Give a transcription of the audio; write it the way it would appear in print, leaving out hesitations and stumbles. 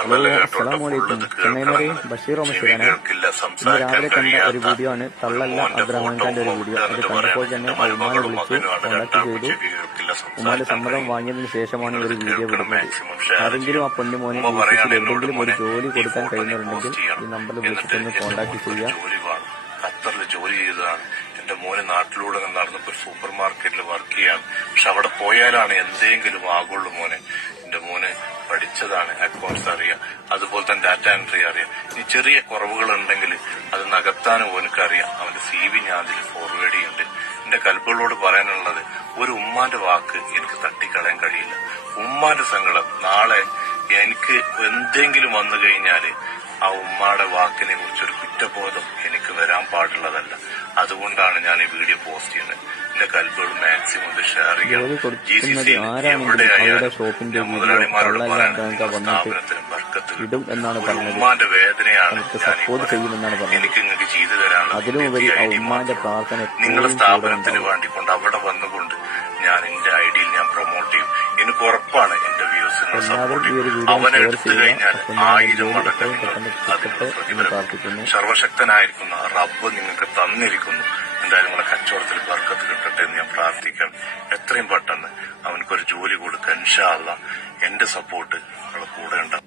അസ്സലാമലൈക്കും. ചെന്നൈമറി ബഷീർ ഒമശ്ശേരിയാണ്. ഇന്ന് രാവിലെ കണ്ട ഒരു വീഡിയോ ആണ്, തള്ളല്ല അബ്ദുറഹ്മാൻ ഖാന്റെ ഒരു വീഡിയോ. അത് കണ്ടപ്പോൾ തന്നെ ഉമ്മാനെ വിളിച്ചു കോണ്ടാക്ട് ചെയ്തു. ഉമ്മാന്റെ സമ്മതം വാങ്ങിയതിനു ശേഷമാണ് ഒരു വീഡിയോ വിടുന്നത്. ആരെങ്കിലും ആ പൊന്നുമോനെ എവിടെയെങ്കിലും ഒരു ജോലി കൊടുക്കാൻ കഴിയുന്നുണ്ടെങ്കിൽ ഈ നമ്പറിൽ വിളിച്ചിട്ടൊന്ന് കോണ്ടാക്ട് ചെയ്യാം. ഖത്തറിൽ ജോലി ചെയ്തതാണ്. എന്റെ മോന് നാട്ടിലൂടെ നടന്നപ്പോൾ സൂപ്പർ മാർക്കറ്റിൽ വർക്ക് ചെയ്യാണ്. പക്ഷെ അവിടെ പോയാലാണ് എന്തെങ്കിലും ആകുള്ളൂ മോനെ. എന്റെ മോന് പഠിച്ചതാണ്, അക്കൗണ്ട്സ് അറിയാം, അതുപോലെ തന്നെ ഡാറ്റ എൻട്രി അറിയാം. ഇനി ചെറിയ കുറവുകൾ ഉണ്ടെങ്കിൽ അത് നികത്താനും ഓനക്കറിയാം. അവന്റെ CV ഞാൻ അതിൽ ഫോർവേഡ് ചെയ്യുന്നുണ്ട്. എന്റെ കൽബുകളോട് പറയാനുള്ളത്, ഒരു ഉമ്മാന്റെ വാക്ക് എനിക്ക് തട്ടിക്കളയാൻ കഴിയില്ല. ഉമ്മാന്റെ സങ്കടം നാളെ എനിക്ക് എന്തെങ്കിലും വന്നു കഴിഞ്ഞാല് ആ ഉമ്മാടെ വാക്കിനെ കുറിച്ചൊരു കുറ്റബോധം എനിക്ക് വരാൻ പാടുള്ളതല്ല. അതുകൊണ്ടാണ് ഞാൻ ഈ വീഡിയോ പോസ്റ്റ് ചെയ്യുന്നത്. എന്റെ കൽബുകൾ മാക്സിമം ഷെയർ ചെയ്യണം. GCC എവിടെയായാലും മുതലാളിമാരോട് സ്ഥാപനത്തിനും ബർക്കത്ത് കിട്ടും. ഉമ്മാന്റെ വേദനയാണ് എനിക്ക് നിങ്ങൾക്ക് ചെയ്തു തരാനുള്ള നിങ്ങളുടെ സ്ഥാപനത്തിന് വേണ്ടിക്കൊണ്ട് അവിടെ വന്നുകൊണ്ട് ഞാൻ എന്റെ ഐഡിയിൽ ഞാൻ പ്രൊമോട്ട് ചെയ്യും. എനിക്ക് ഉറപ്പാണ് എന്റെ വ്യൂസിനുള്ള സപ്പോർട്ട് ചെയ്യും. അവനെടുത്തു കഴിഞ്ഞാൽ 1000 മടങ്ങ് അതിനുള്ള പ്രതിഫലം സർവശക്തനായിരിക്കുന്ന റബ്ബ് നിങ്ങൾക്ക് തന്നിരിക്കുന്നു. എന്തായാലും നിങ്ങളുടെ കച്ചവടത്തിൽ ബർക്കത്ത് കിട്ടട്ടെ എന്ന് ഞാൻ പ്രാർത്ഥിക്കണം. എത്രയും പെട്ടെന്ന് അവനക്കൊരു ജോലി കൊടുക്കാൻ ഇൻഷാ അല്ലാഹ് എന്റെ സപ്പോർട്ട് നിങ്ങളുടെ കൂടെ ഉണ്ടാവും.